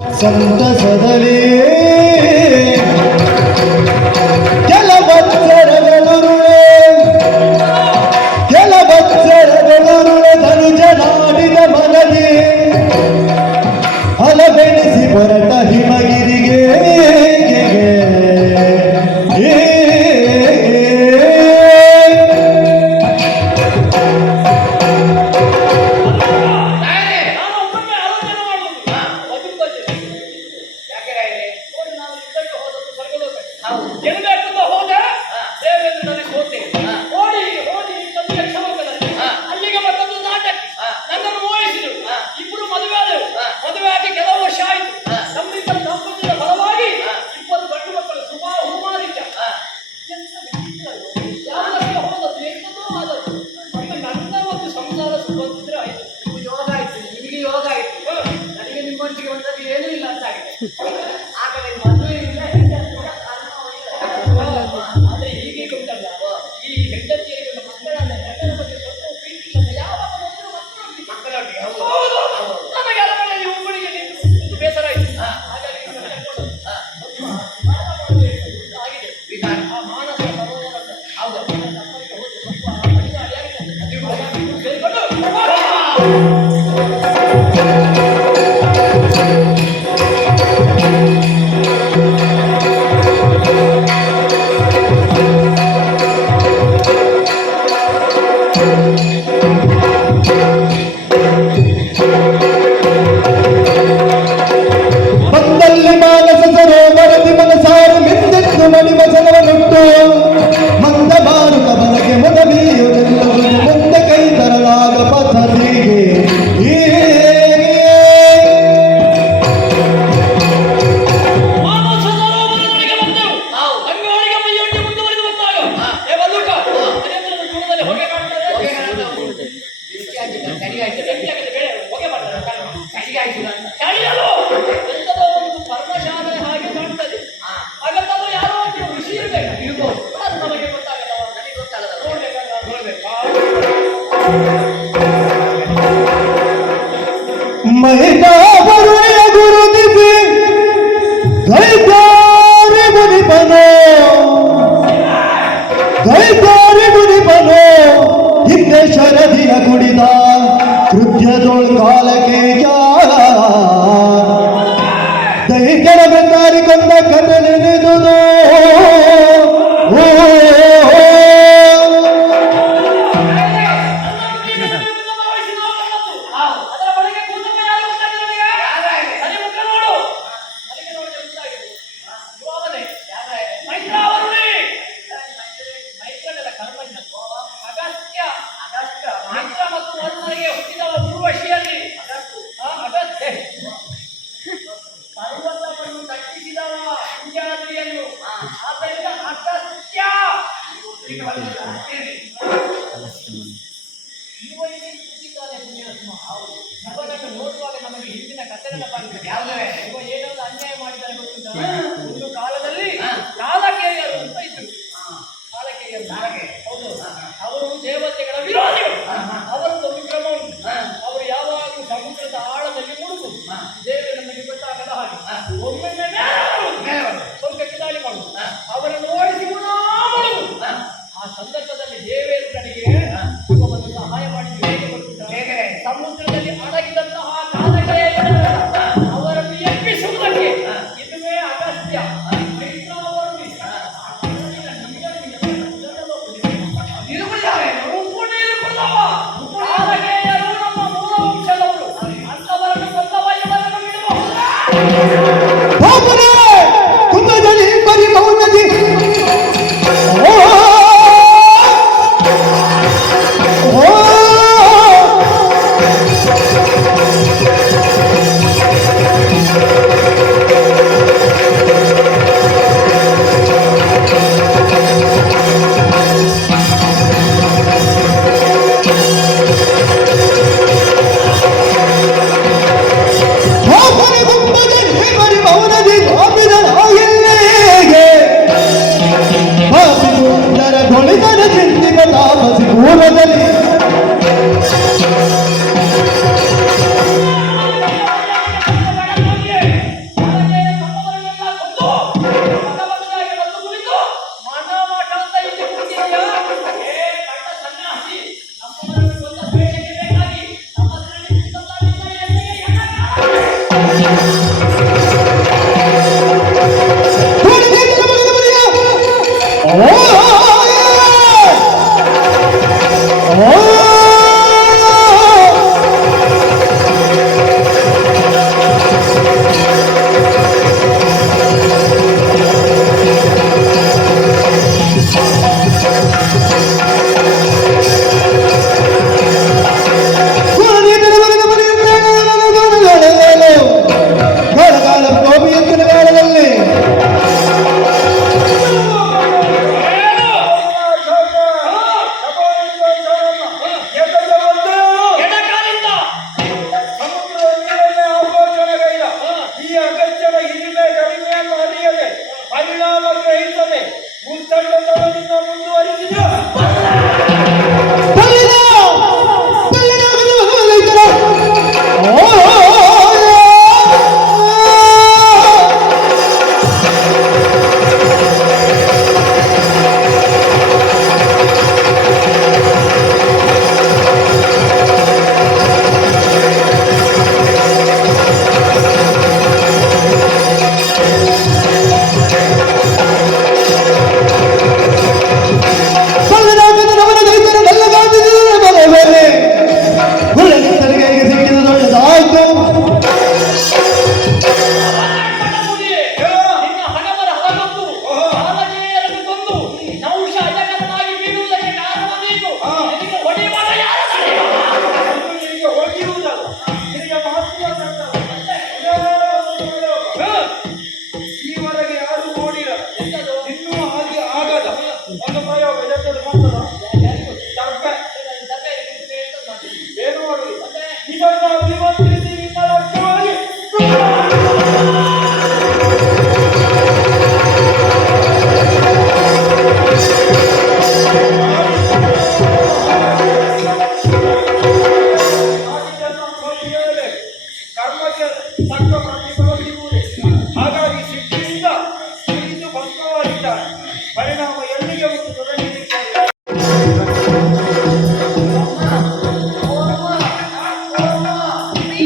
ಸಂತಸದಲ್ಲಿ ಕೆಲವತ್ಸರಗಳುರುಳೆ ಧನುಜ ನಾಡಿದ ಮನದಿ ಹಲಬೆಣಿಸಿ ಹೊರಟ ಹಿಮಗಿರಿಗೆ ಏನೂ ಇಲ್ಲ ಅಂತ ಆಗಿದೆ. ಆದ್ರೆ ಹೀಗೆ ಉಂಟಲ್ಲ, ಈ ಹೆಂಡತಿಯರಿಗೆ ಮಕ್ಕಳನ್ನ ಹೆಂಡರ ಬಗ್ಗೆ ಸ್ವಲ್ಪ ಪ್ರೀತಿ ಇಲ್ಲ. ಯಾವಾಗ ಮಕ್ಕಳೊಟ್ಟಿಗೆ ನನಗೆ ಅಲಗಳಲ್ಲಿ ಒಬ್ಬಳಿಗೆ ನಿಂತು ಬೇಸರ ಆಯ್ತು. ಹಾಗಾಗಿ ಆಗಿದೆ ಆ ಮಾನಸ ಸರೋವರ ಹೌದು ತಪ್ಪರಿಗೆ ಹೋಗಿ ಸ್ವಲ್ಪ ಸೇರಿಕೊಂಡು ಮಣಿಮಸನವನ್ನುಟ್ಟು ಮಂದ ಮಾರುತ ಬಲಗೆ ಮೊದಲಿಯುವುದೆಲ್ಲವೂ ಮುಂದೆ ಕೈ ತರಲಾಗ ಪಥರಿಗೆ ಮಹಿಳಾ ಬರುವೆಯ ಗುರುತಿಸಿ ಗೈತಾರಿ ಮುನಿಪನೋ ಹಿಂದೆ ಶರದಿಯ ಕುಡಿದ ಕೃತ್ಯದೋಳ್ ಕಾಲಕ್ಕೆ ದೈತ್ಯರ ಬೆನ್ನಾರಿ ಕೊಂದ ಕಥೆ ನೆನೆದುದು ನೋಡುವಾಗ ನಮಗೆ ಹಿಂದಿನ ಕಥೆ ನೆನಪಾಗುತ್ತದೆ. ಏನಾದ್ರು ಅನ್ಯಾಯ ಮಾಡಿದ್ದಾರೆ ಗೊತ್ತುಂಟ? ಒಂದು ಕಾಲದಲ್ಲಿ ಕಾಲಕೇಯರು ಅಂತ ಇದ್ರು. ಕಾಲಕೇಯರು ಹೌದು, ಅವರು ದೇವತೆಗಳ ವಿರೋಧಿಗಳು. ಅವರದ್ದು ವಿಕ್ರಮ ಉಂಟು. ಅವರು ಯಾವಾಗಲೂ ಸಮುದ್ರದ ಆಳದಲ್ಲಿ ಮುಳುಗುದು. ದೇವರು ನಮಗೆ ಗೊತ್ತಾಗದ ಹಾಗೆ ಒಮ್ಮೆ ಸ್ವರ್ಗಕ್ಕೆ ದಾಳಿ ಮಾಡುದು, ಅವರನ್ನು ಓಡಿಸಿ ಮುಳುಗುದು. ಆ ಸಂದರ್ಭದಲ್ಲಿ ದೇವೇಂದ್ರನಿಗೆ ಒಂದು ಸಹಾಯ ಮಾಡಿದ್ದು ಹೇಗೆ ಗೊತ್ತುಂಟ? ಸಮುದ್ರದಲ್ಲಿ ಅಡಗಿದಂತಹ ಅವರನ್ನು ಎಬ್ಬಿಸುವುದಕ್ಕೆ ಇದುವೇ ಅಗತ್ಯ. ನಮ್ಮ ಮೂಲ ವಂಶದವರು ಅಂತವರನ್ನು ಕೊಂದವ ಇವರನ್ನು ಬಿಡುವ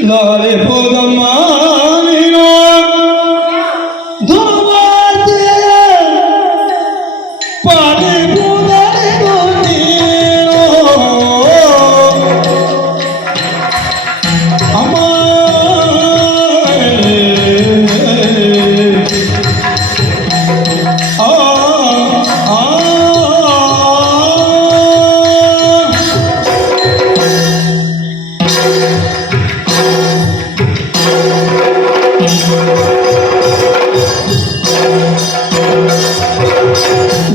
ಲಾಲೆ ಹೋದಮ್ಮ ನೀನು ಧುರ್ವಾರ್ತೆ ಪಾಡಿ ಬೂದಲಿಗೂ ನೀನು ಅಮ್ಮ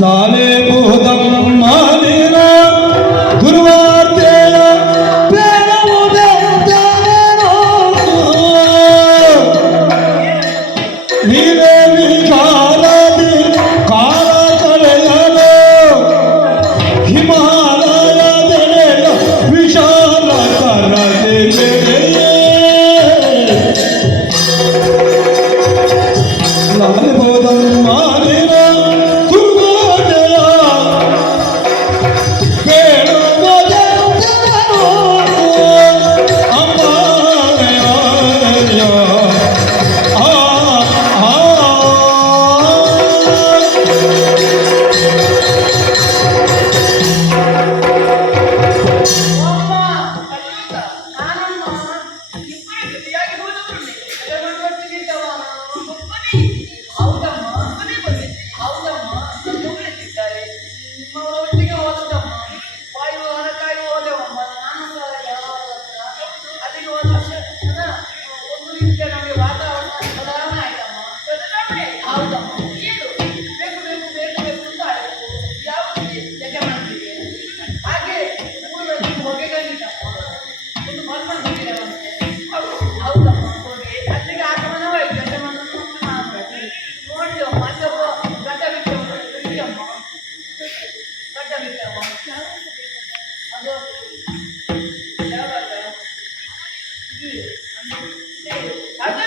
ಲಾಲೆ ಬಹುದಮ್ಮ ನೀನ ದುರ್ವಾರ್ತೆಯ ಬೇಡವುದೆಂದರೇನೋ ನೀನೇ ವಿಚಾರದಿ ಕಾಲ ಕಳೆಯಲು ಹಿಮಾಲಯದೆಡೆಯ ವಿಶಾಲ ಕರದೆಡೆಯೇ ಲಾಲೆ ಬಹುದಮ್ಮ ನೀನ ಅದು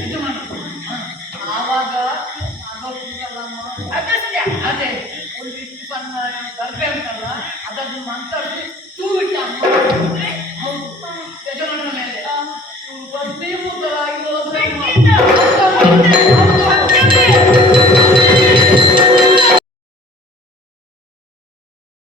ಯಜಮಾನ ಆವಾಗ ಆಗೋಗ್ತಿದ್ದಲ್ಲಮ್ಮ ಅಗತ್ಯ ಅದೇ ಒಂದು ಇಷ್ಟು ಸಣ್ಣ ಗರ್ಭೆ ಉಂಟಲ್ಲ ಅದನ್ನು ಮಂತ್ರಿಸಿ ತೂಬಿಟ್ಟ ಹೌದು ಯಜಮಾನನ ಮೇಲೆ ಬಂದೇ ಮೂತರಾಗಿ ಹೋದ್ರೆ